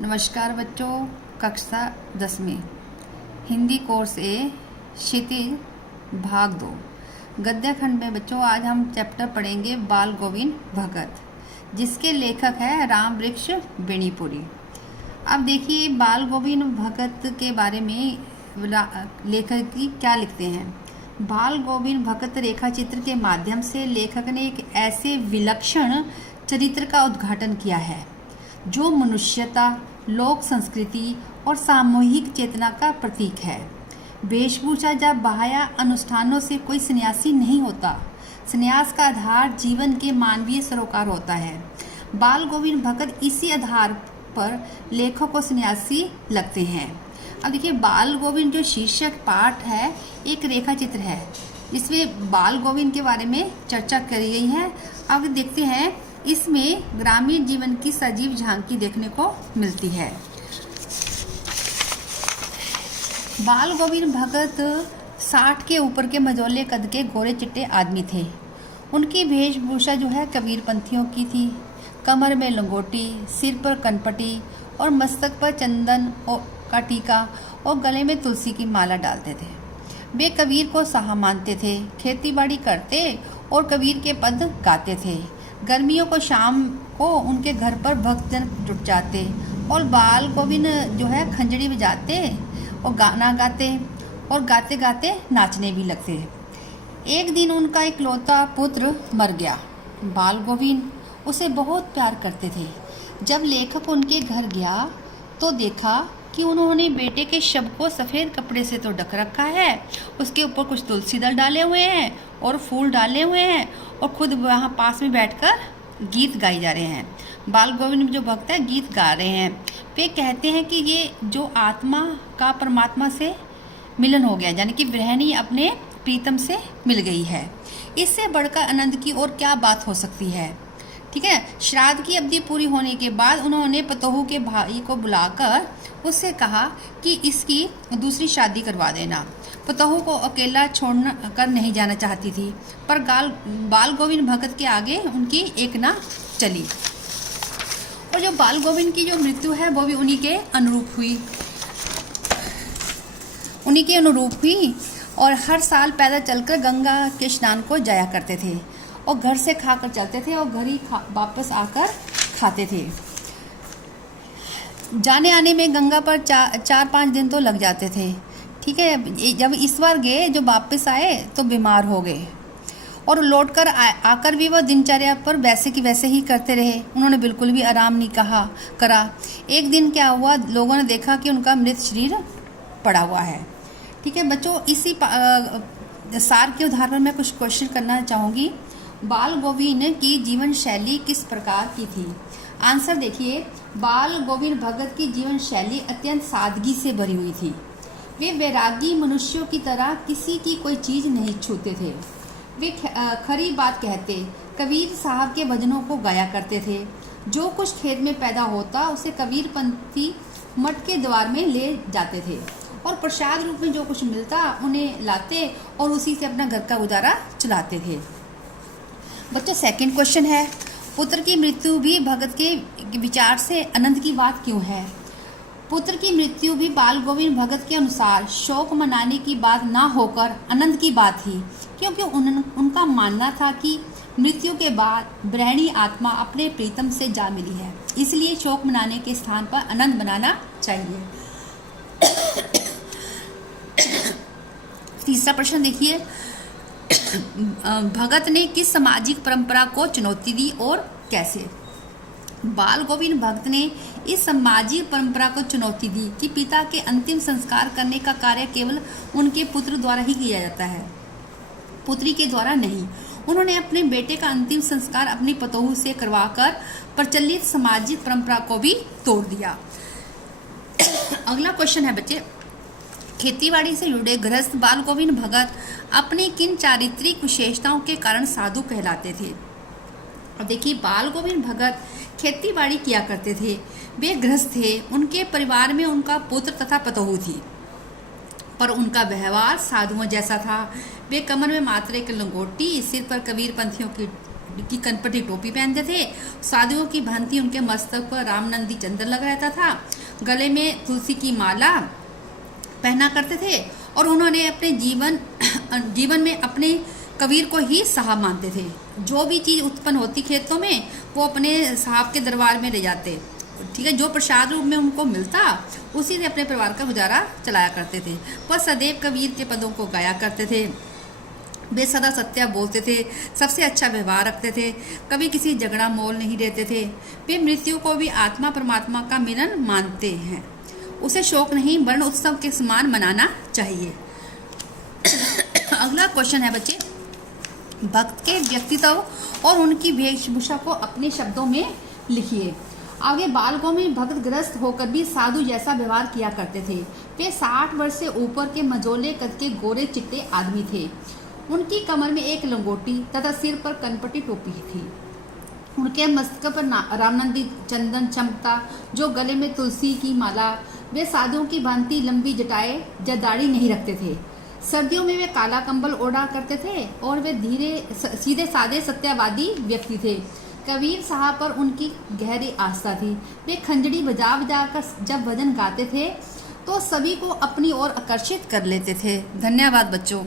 नमस्कार बच्चों, कक्षा 10वीं हिंदी कोर्स ए क्षितिज भाग 2 गद्य खंड में बच्चों आज हम चैप्टर पढ़ेंगे बाल गोविंद भगत, जिसके लेखक है राम वृक्ष बेनीपुरी। अब देखिए बाल गोविंद भगत के बारे में लेखक की क्या लिखते हैं। बाल गोविंद भगत रेखा चित्र के माध्यम से लेखक ने एक ऐसे विलक्षण चरित्र का उद्घाटन किया है जो मनुष्यता, लोक संस्कृति और सामूहिक चेतना का प्रतीक है। वेशभूषा जब बाह्य अनुष्ठानों से कोई सन्यासी नहीं होता, सन्यास का आधार जीवन के मानवीय सरोकार होता है। बाल गोविंद भगत इसी आधार पर लेखक को सन्यासी लगते हैं। अब देखिए बाल गोविंद जो शीर्षक पाठ है एक रेखा चित्र है, इसमें बाल गोविंद के बारे में चर्चा करी गई है। अब देखते हैं इसमें ग्रामीण जीवन की सजीव झांकी देखने को मिलती है। बाल गोविंद भगत 60 के ऊपर के मझोले कद के गोरे चिट्टे आदमी थे। उनकी वेशभूषा जो है कबीरपंथियों की थी। कमर में लंगोटी, सिर पर कनपटी और मस्तक पर चंदन का टीका और गले में तुलसी की माला डालते थे। वे कबीर को साहा मानते थे, खेतीबाड़ी करते और कबीर के पद गाते थे। गर्मियों को शाम को उनके घर पर भक्तजन जुट जाते और बाल गोविंद जो है खंजड़ी बजाते और गाना गाते और गाते गाते नाचने भी लगते। एक दिन उनका इकलौता पुत्र मर गया। बाल गोविंद उसे बहुत प्यार करते थे। जब लेखक उनके घर गया तो देखा कि उन्होंने बेटे के शव को सफ़ेद कपड़े से तो ढक रखा है, उसके ऊपर कुछ तुलसी दल डाले हुए हैं और फूल डाले हुए हैं और खुद वहाँ पास में बैठकर गीत गाए जा रहे हैं। बाल गोविंद जो भक्त है गीत गा रहे हैं। वे कहते हैं कि ये जो आत्मा का परमात्मा से मिलन हो गया, यानी कि गृहिणी अपने प्रीतम से मिल गई है। इससे बढ़कर आनंद की और क्या बात हो सकती है। ठीक है। श्राद्ध की अवधि पूरी होने के बाद उन्होंने पतोहू के भाई को बुलाकर उससे कहा कि इसकी दूसरी शादी करवा देना। पतोहू को अकेला छोड़ कर नहीं जाना चाहती थी, पर बाल गोविंद भगत के आगे उनकी एक ना चली। और जो बाल गोविंद की जो मृत्यु है वो भी उन्हीं के अनुरूप हुई और हर साल पैदल चलकर गंगा के स्नान को जाया करते थे और घर से खाकर चलते थे और घर ही वापस आकर खाते थे। जाने आने में गंगा पर 4-5 दिन तो लग जाते थे। ठीक है। जब इस बार गए, जो वापस आए तो बीमार हो गए और लौटकर आकर भी वह दिनचर्या पर वैसे की वैसे ही करते रहे। उन्होंने बिल्कुल भी आराम नहीं करा। एक दिन क्या हुआ, लोगों ने देखा कि उनका मृत शरीर पड़ा हुआ है। ठीक है बच्चों, इसी सार के उदाहरण पर मैं कुछ क्वेश्चन करना चाहूँगी। बाल गोविंद की जीवन शैली किस प्रकार की थी? आंसर देखिए, बाल गोविंद भगत की जीवन शैली अत्यंत सादगी से भरी हुई थी। वे वैरागी मनुष्यों की तरह किसी की कोई चीज़ नहीं छूते थे। वे खरी बात कहते, कबीर साहब के भजनों को गाया करते थे। जो कुछ खेत में पैदा होता उसे कबीरपंथी मठ के द्वार में ले जाते थे और प्रसाद रूप में जो कुछ मिलता उन्हें लाते और उसी से अपना घर का गुजारा चलाते थे। बच्चों सेकंड क्वेश्चन है, पुत्र की मृत्यु भी भगत के विचार से आनंद की बात क्यों है? पुत्र की मृत्यु भी बाल गोविंद भगत के अनुसार शोक मनाने की बात ना होकर आनंद की बात थी, क्योंकि उनका मानना था कि मृत्यु के बाद गृहिणी आत्मा अपने प्रीतम से जा मिली है, इसलिए शोक मनाने के स्थान पर आनंद मनाना चाहिए। तीसरा प्रश्न देखिए, भगत ने किस सामाजिक परंपरा को चुनौती दी और कैसे? बाल गोविंद भगत ने इस सामाजिक परंपरा को चुनौती दी कि पिता के अंतिम संस्कार करने का कार्य केवल उनके पुत्र द्वारा ही किया जाता है, पुत्री के द्वारा नहीं। उन्होंने अपने बेटे का अंतिम संस्कार अपनी पतोहू से करवाकर प्रचलित सामाजिक परंपरा को भी तोड़ दिया। अगला क्वेश्चन है बच्चे, खेतीबाड़ी से जुड़े गृहस्थ बाल गोविंद भगत अपनी किन चारित्रिक विशेषताओं के कारण साधु कहलाते थे? अब देखिए बाल गोविंद भगत खेतीबाड़ी किया करते थे। वे गृहस्थ थे। उनके परिवार में उनका पुत्र तथा पतोहू थी, पर उनका व्यवहार साधुओं जैसा था। वे कमर में मात्र एक लंगोटी, सिर पर कबीरपंथियों की की कनपटी टोपी पहनते थे। साधुओं की भांति उनके मस्तक पर रामनंदी चंद्र लगा रहता था। गले में तुलसी की माला पहना करते थे और उन्होंने अपने जीवन में अपने कबीर को ही साहब मानते थे। जो भी चीज़ उत्पन्न होती खेतों में वो अपने साहब के दरबार में ले जाते, ठीक है। जो प्रसाद रूप में उनको मिलता उसी से अपने परिवार का गुजारा चलाया करते थे। वह सदैव कबीर के पदों को गाया करते थे। वे सदा सत्य बोलते थे, सबसे अच्छा व्यवहार रखते थे, कभी किसी झगड़ा मोल नहीं देते थे। वे मृत्यु को भी आत्मा परमात्मा का मिलन मानते हैं। उसे शोक नहीं वर्ण उत्सव के समान मनाना चाहिए। अगला क्वेश्चन है बच्चे, भक्त के व्यक्तित्व और उनकी वेशभूषा को अपने शब्दों में लिखिए। आगे बालकों में भक्त ग्रस्त होकर भी साधु जैसा व्यवहार किया करते थे। वे 60 वर्ष से ऊपर के मझोले कद के गोरे चिट्टे आदमी थे। उनकी कमर में एक लंगोटी तथा सिर पर कनपटी टोपी थी। उनके मस्तक पर रामनंदी चंदन चमकता, जो गले में तुलसी की माला। वे साधुओं की भांति लंबी जटाएं या दाढ़ी नहीं रखते थे। सर्दियों में वे काला कंबल ओढ़ा करते थे और वे सीधे साधे सत्यवादी व्यक्ति थे। कबीर साहब पर उनकी गहरी आस्था थी। वे खंजड़ी बजा बजा कर जब भजन गाते थे तो सभी को अपनी ओर आकर्षित कर लेते थे। धन्यवाद बच्चों।